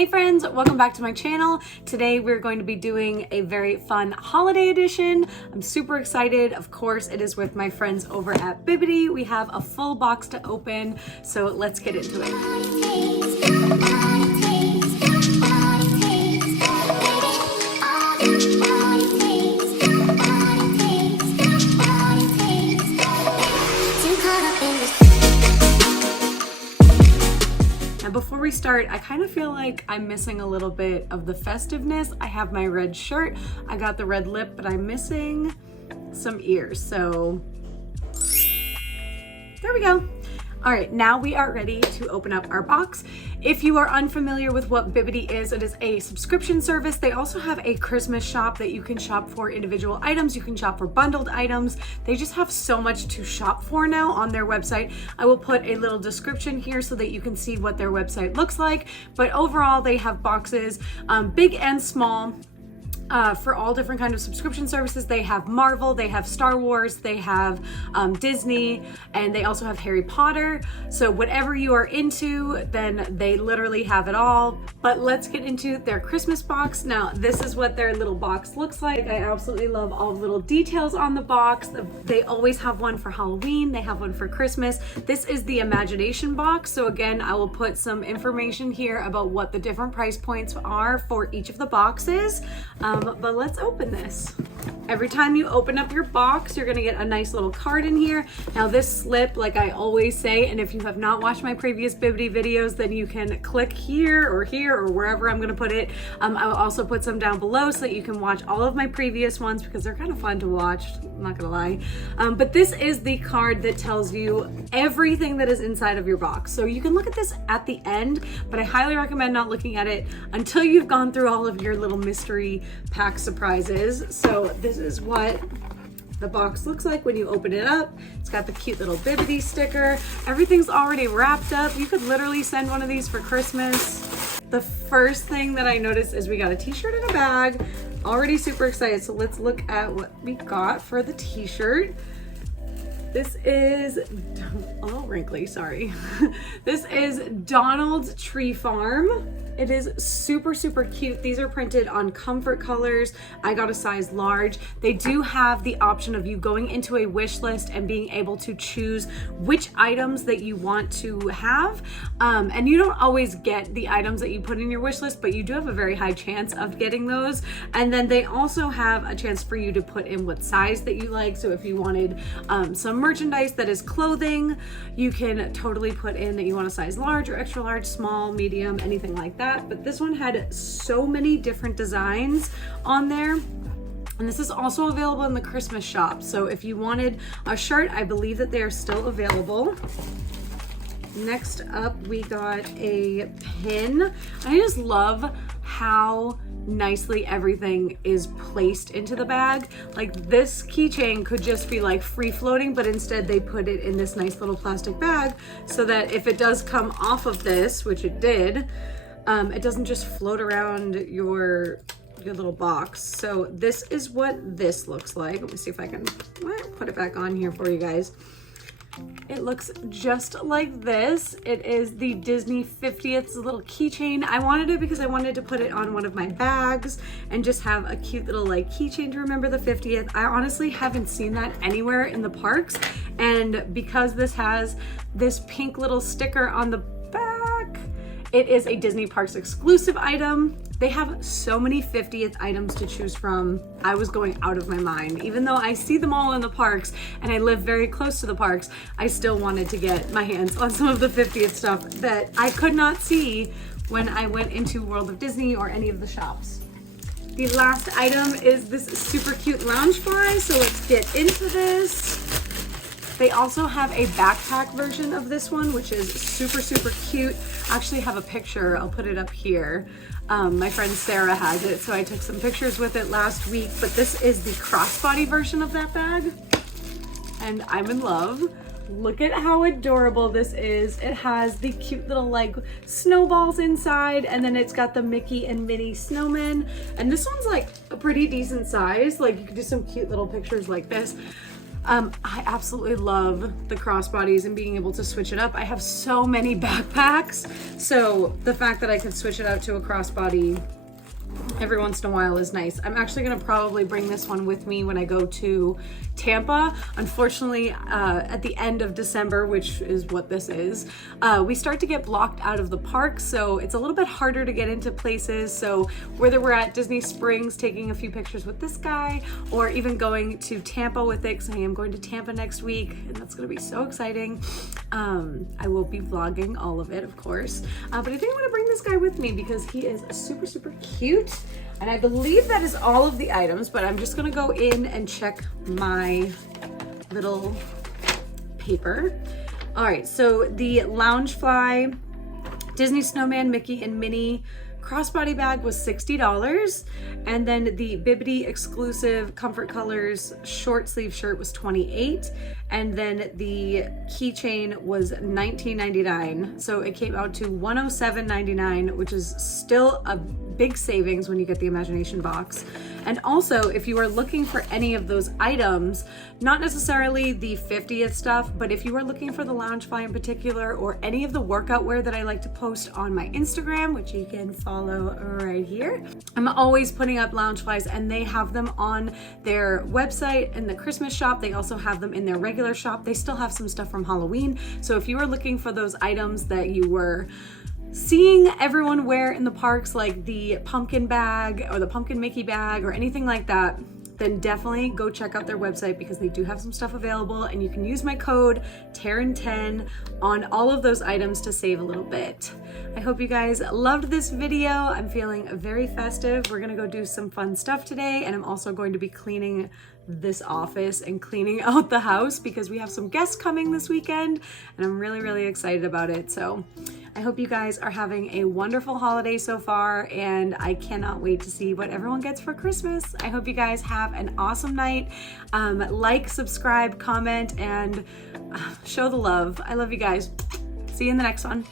Hey friends, welcome back to my channel. Today we're going to be doing a very fun holiday edition. I'm super excited. Of course, it is with my friends over at Bibbidi. We have a full box to open, so let's get into it. Before we start, I kind of feel like I'm missing a little bit of the festiveness. I have my red shirt, I got the red lip, but I'm missing some ears. So there we go. All right, now we are ready to open up our box. If you are unfamiliar with what Bibbidi is, it is a subscription service. They also have a Christmas shop that you can shop for individual items. You can shop for bundled items. They just have so much to shop for now on their website. I will put a little description here so that you can see what their website looks like. But overall, they have boxes, big and small. For all different kinds of subscription services. They have Marvel, they have Star Wars, they have Disney, and they also have Harry Potter. So whatever you are into, then they literally have it all. But let's get into their Christmas box. Now, this is what their little box looks like. I absolutely love all the little details on the box. They always have one for Halloween, they have one for Christmas. This is the Imagination box. So again, I will put some information here about what the different price points are for each of the boxes. But let's open this. Every time you open up your box, you're gonna get a nice little card in here. Now this slip, like I always say, and if you have not watched my previous Bibbidi videos, then you can click here or wherever I'm gonna put it. I will also put some down below so that you can watch all of my previous ones because they're kind of fun to watch, I'm not gonna lie. But this is the card that tells you everything that is inside of your box. So you can look at this at the end, but I highly recommend not looking at it until you've gone through all of your little mystery pack surprises. So this is what the box looks like when you open it up. It's got the cute little Bibbidi sticker. Everything's already wrapped up. You could literally send one of these for Christmas. The first thing that I noticed is we got a t-shirt in a bag. Already super excited. So let's look at what we got for the t-shirt. This is, oh, wrinkly, sorry. This is Donald's Tree Farm. It is super, super cute. These are printed on comfort colors. I got a size large. They do have the option of you going into a wish list and being able to choose which items that you want to have. And you don't always get the items that you put in your wish list, but you do have a very high chance of getting those. And then they also have a chance for you to put in what size that you like. So if you wanted some merchandise that is clothing, you can totally put in that you want a size large or extra large, small, medium, anything like that. But this one had so many different designs on there. And this is also available in the Christmas shop. So if you wanted a shirt, I believe that they are still available. Next up, we got a pin. I just love how nicely everything is placed into the bag. Like this keychain could just be like free floating, but instead they put it in this nice little plastic bag so that if it does come off of this, which it did, it doesn't just float around your little box. So this is what this looks like. Let me see if I can put it back on here for you guys. It looks just like this. It is the Disney 50th little keychain. I wanted it because I wanted to put it on one of my bags and just have a cute little like keychain to remember the 50th. I honestly haven't seen that anywhere in the parks. And because this has this pink little sticker on the back, it is a Disney Parks exclusive item. They have so many 50th items to choose from. I was going out of my mind. Even though I see them all in the parks and I live very close to the parks, I still wanted to get my hands on some of the 50th stuff that I could not see when I went into World of Disney or any of the shops. The last item is this super cute Loungefly, so let's get into this. They also have a backpack version of this one, which is super, super cute. I actually have a picture, I'll put it up here. My friend Sarah has it, so I took some pictures with it last week, but this is the crossbody version of that bag, and I'm in love. Look at how adorable this is. It has the cute little like snowballs inside, and then it's got the Mickey and Minnie snowmen, and this one's like a pretty decent size. Like you could do some cute little pictures like this. I absolutely love the crossbodies and being able to switch it up. I have so many backpacks, so the fact that I could switch it out to a crossbody every once in a while is nice. I'm actually gonna probably bring this one with me when I go to Tampa. Unfortunately, at the end of December, which is what this is, we start to get blocked out of the park, so it's a little bit harder to get into places. So whether we're at Disney Springs taking a few pictures with this guy, or even going to Tampa with it, because I am going to Tampa next week, and that's gonna be so exciting. I will be vlogging all of it, of course, but I think I'm gonna bring this guy with me because he is super, super cute. And I believe that is all of the items, but I'm just gonna go in and check my little paper. All right, so the Loungefly Disney Snowman, Mickey and Minnie crossbody bag was $60. And then the Bibbidi exclusive Comfort Colors short sleeve shirt was $28. And then the keychain was $19.99. So it came out to $107.99, which is still a big savings when you get the Imagination box. And also, if you are looking for any of those items, not necessarily the 50th stuff, but if you are looking for the Loungefly in particular, or any of the workout wear that I like to post on my Instagram, which you can follow right here, I'm always putting up Loungeflies, and they have them on their website in the Christmas shop. They also have them in their regular shop. They still have some stuff from Halloween. So if you are looking for those items that you were seeing everyone wear in the parks, like the pumpkin bag or the pumpkin Mickey bag or anything like that, then definitely go check out their website because they do have some stuff available, and you can use my code Taryn10 on all of those items to save a little bit. I hope you guys loved this video. I'm feeling very festive. We're gonna go do some fun stuff today, and I'm also going to be cleaning this office and cleaning out the house because we have some guests coming this weekend, and I'm really, really excited about it. So I hope you guys are having a wonderful holiday so far, and I cannot wait to see what everyone gets for Christmas. I hope you guys have an awesome night. Like, subscribe, comment, and show the love. I love you guys. See you in the next one.